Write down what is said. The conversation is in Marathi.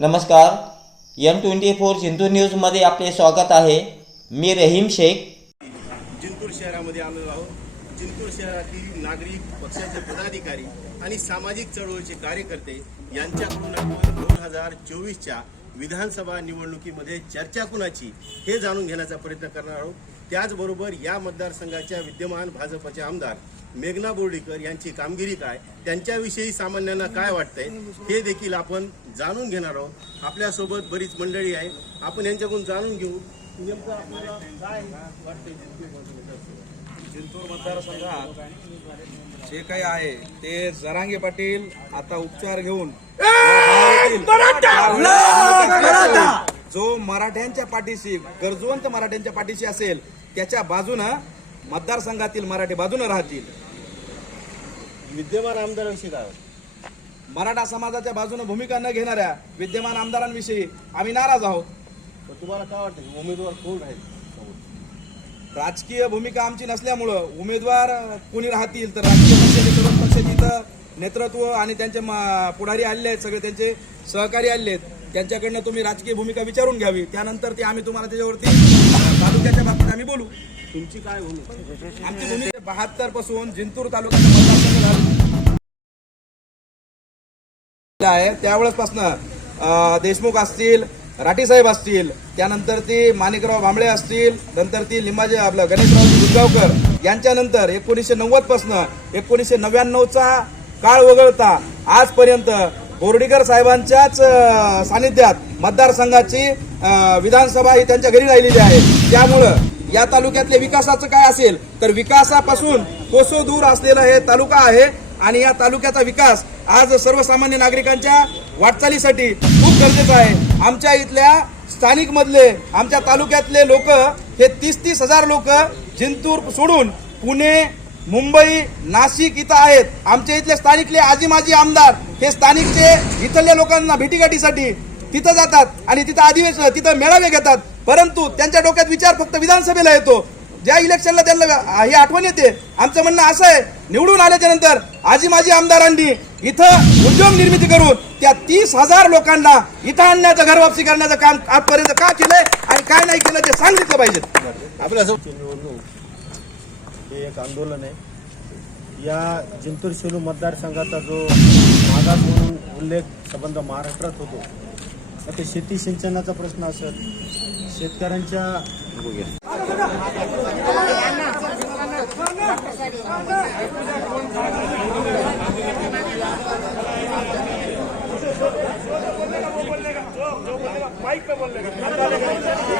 नमस्कार. एम ट्वेंटी फोर जिंतूर न्यूजमध्ये आपले स्वागत आहे. मी रहीम शेख. जिंतूर शहरामध्ये आलेलो आहोत. जिंतूर शहरातील नागरिक पक्षाचे पदाधिकारी आणि सामाजिक चळवळीचे कार्यकर्ते यांच्याकडून आपण दोन हजार चोवीसच्या विधानसभा निवडणुकीमध्ये चर्चा कुणाची हे जाणून घेण्याचा प्रयत्न करणार आहोत. त्याचबरोबर या मतदारसंघाच्या विद्यमान भाजपचे आमदार मेघना बोर्डीकर यांची कामगिरी काय? त्यांच्याविषयी सामान्यांना काय वाटतंय? हे देखील आपण जाणून घेणार आहोत. आपल्यासोबत बरीच मंडळी आहे आपण यांच्याकडून जाणून घेऊ. नेमकं आपल्याला काय वाटतंय? जिंतूर मतदारसंघात जे काही आहे ते जरांगे पाटील आता उपचार घेऊन जो मराठ्यांच्या पाठीशी गरजवंत मराठ्यांच्या पाठीशी असेल त्याच्या बाजूनं मतदारसंघातील मराठी बाजूनं राहतील. विद्यमान आमदारांविषयी काय वाटतं? मराठा समाजाच्या बाजूनं भूमिका न घेणाऱ्या विद्यमान आमदारांविषयी आम्ही नाराज आहोत. पण तुम्हाला काय वाटतं उमेदवार कोण राहील? राजकीय भूमिका आमची नसल्यामुळं उमेदवार कोणी राहतील तर राजकीय पक्षाचे सर्व पक्षाचे इथं नेतृत्व आणि त्यांचे म- पुढारी आलेले आहेत सगळे त्यांचे सहकारी आलेले आहेत. त्यांच्याकडनं तुम्ही राजकीय भूमिका विचारून घ्यावी. त्यानंतर ते आम्ही तुम्हाला त्याच्यावरती तालुक्याच्या बाबतीत आम्ही बोलू. तुमची काय भूमिका? आमची भूमिका बहात्तरपासून जिंतूर तालुक्याचा आहे. त्यावेळेसपासनं देशमुख असतील राठीसाहेब असतील त्यानंतर ती माणिकराव भांबळे असतील नंतर ती लिंबाजे आपलं गणेशराव दुधगावकर यांच्यानंतर एकोणीसशे नव्वद पासनं एकोणीसशे नव्याण्णवचा काळ वगळता आजपर्यंत बोर्डीकर साहेबांच्याच सानिध्यात मतदारसंघाची विधानसभा ही त्यांच्या घरी राहिलेली आहे. त्यामुळं या तालुक्यातल्या विकासाचं काय असेल तर विकासापासून कोसो दूर असलेला हे तालुका आहे आणि या तालुक्याचा विकास आज सर्वसामान्य नागरिकांच्या वाटचालीसाठी खूप गरजेचा आहे. आमच्या इथल्या स्थानिक मधले आमच्या तालुक्यातले लोक हे तीस तीस हजार लोक जिंतूर सोडून पुणे मुंबई नाशिक इथं आहेत. आमच्या इथले स्थानिकले आजी माजी आमदार हे स्थानिकचे इथल्या लोकांना भेटीगाठीसाठी तिथं जातात आणि तिथं अधिवेशन तिथं मेळावे घेतात. परंतु त्यांच्या डोक्यात विचार फक्त विधानसभेला येतो. ज्या इलेक्शनला त्यांना ही आठवण येते. आमचं म्हणणं असं आहे निवडून आल्याच्यानंतर आजी माजी आमदारांनी इथं उद्योग निर्मिती करून त्या तीस हजार लोकांना इथं आणण्याचं घरवापसी करण्याचं काम आजपर्यंत का केलंय आणि काय नाही केलं ते सांगितलं पाहिजे. आपल्यासोबत निवडणूक हे एक आंदोलन आहे. या जिंतूर शिरू मतदारसंघाचा जो मागास म्हणून उल्लेख संबंध महाराष्ट्रात होतो मग ते शेती सिंचनाचा प्रश्न असेल शेतकऱ्यांच्या माईक पे बोलले का